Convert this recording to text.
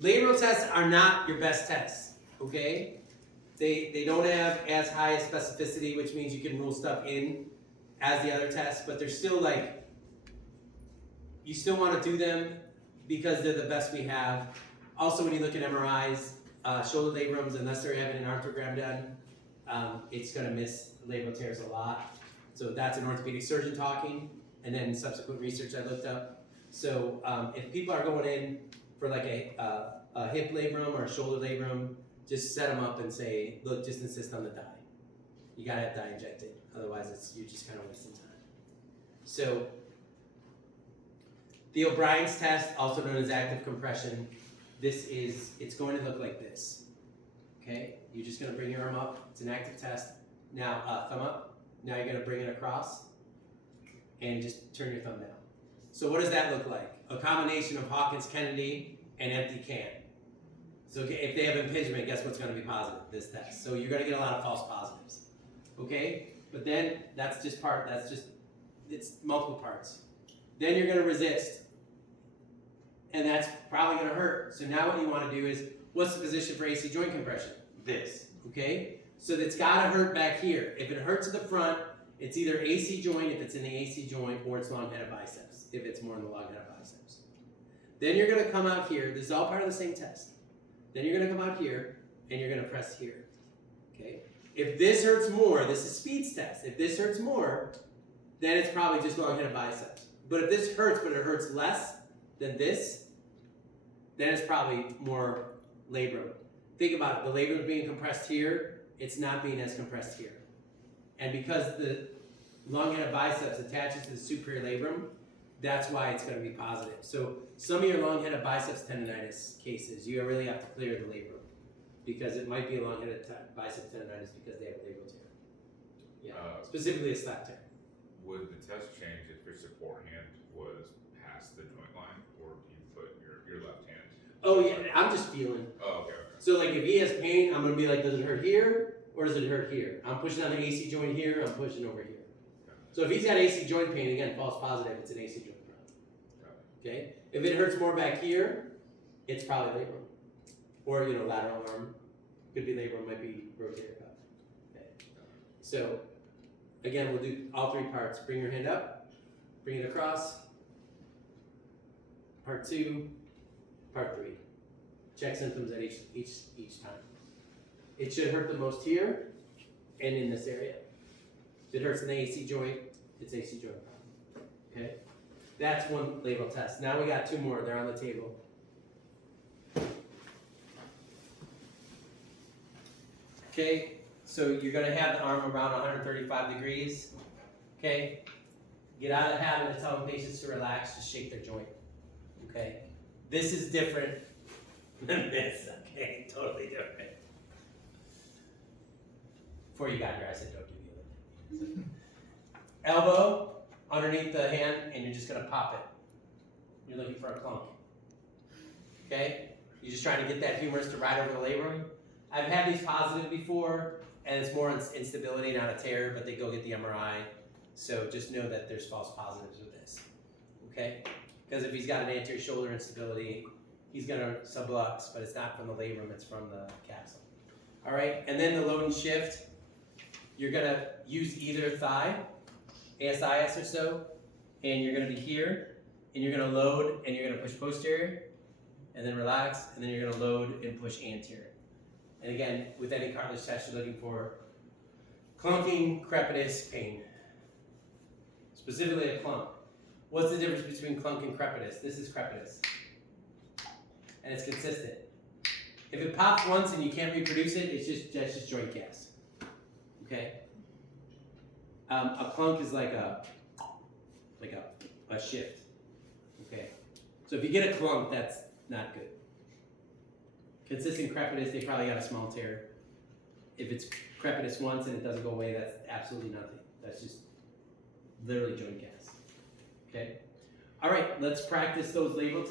Labral tests are not your best tests, okay? They don't have as high a specificity, which means you can rule stuff in as the other tests, but they're still like, you still want to do them because they're the best we have. Also, when you look at MRIs, shoulder labrums, unless they're having an arthrogram done, it's going to miss labral tears a lot. So that's an orthopedic surgeon talking, and then subsequent research I looked up. So if people are going in for like a hip labrum or a shoulder labrum, just set them up and say, look, just insist on the dye. You gotta have dye injected, otherwise you're just kind of wasting time. So the O'Brien's test, also known as active compression, it's going to look like this. Okay, you're just gonna bring your arm up. It's an active test. Now thumb up. Now you're gonna bring it across, and just turn your thumb down. So what does that look like? A combination of Hawkins-Kennedy and empty can. So if they have impingement, guess what's going to be positive? This test. So you're going to get a lot of false positives. Okay? But then it's multiple parts. Then you're going to resist. And that's probably going to hurt. So now what you want to do is, what's the position for AC joint compression? This. Okay? So it's got to hurt back here. If it hurts at the front, it's either AC joint if it's in the AC joint, or it's long head of biceps if it's more in the long head of biceps. Then you're going to come out here. This is all part of the same test. Then you're going to come out here, and you're going to press here. Okay? If this hurts more, this is Speed's test. If this hurts more, then it's probably just long head of biceps. But if this hurts, but it hurts less than this, then it's probably more labrum. Think about it. The labrum is being compressed here. It's not being as compressed here. And because the long head of biceps attaches to the superior labrum, that's why it's going to be positive. So some of your long head of biceps tendonitis cases, you really have to clear the labrum, because it might be a long head of bicep tendonitis because they have a labral tear. Yeah, specifically a slap tear. Would the test change if your support hand was past the joint line, or do you put your left hand? Oh yeah, I'm just feeling. Oh, okay. So like if he has pain, I'm going to be like, does it hurt here or does it hurt here? I'm pushing on the AC joint here, I'm pushing over here. So if he's got AC joint pain, again, false positive, it's an AC joint problem. Okay? If it hurts more back here, it's probably labrum. Or, lateral arm. Could be labrum, might be rotator cuff. Okay. So, again, we'll do all three parts. Bring your hand up, bring it across. Part 2, part 3. Check symptoms at each time. It should hurt the most here and in this area. If it hurts in the AC joint, it's AC joint problem. Okay? That's one labral test. Now we got 2 more. They're on the table. Okay? So you're going to have the arm around 135 degrees. Okay? Get out of the habit of telling patients to relax. Just shake their joint. Okay? This is different than this. Okay? Totally different. Before you got here, I said don't do the other thing. Elbow underneath the hand, and you're just going to pop it. You're looking for a clunk. Okay? You're just trying to get that humerus to ride over the labrum. I've had these positive before, and it's more instability, not a tear, but they go get the MRI. So just know that there's false positives with this. Okay? Because if he's got an anterior shoulder instability, he's going to sublux, but it's not from the labrum, it's from the capsule. All right? And then the load and shift. You're going to use either thigh, ASIS or so, and you're going to be here, and you're going to load, and you're going to push posterior, and then relax, and then you're going to load and push anterior. And again, with any cartilage test, you're looking for clunking, crepitus, pain. Specifically a clunk. What's the difference between clunk and crepitus? This is crepitus, and it's consistent. If it pops once and you can't reproduce it, that's just joint gas. Okay. A clunk is like a shift. Okay. So if you get a clunk, that's not good. Consistent crepitus, they probably got a small tear. If it's crepitus once and it doesn't go away, that's absolutely nothing. That's just literally joint gas. Okay. All right. Let's practice those labral tests.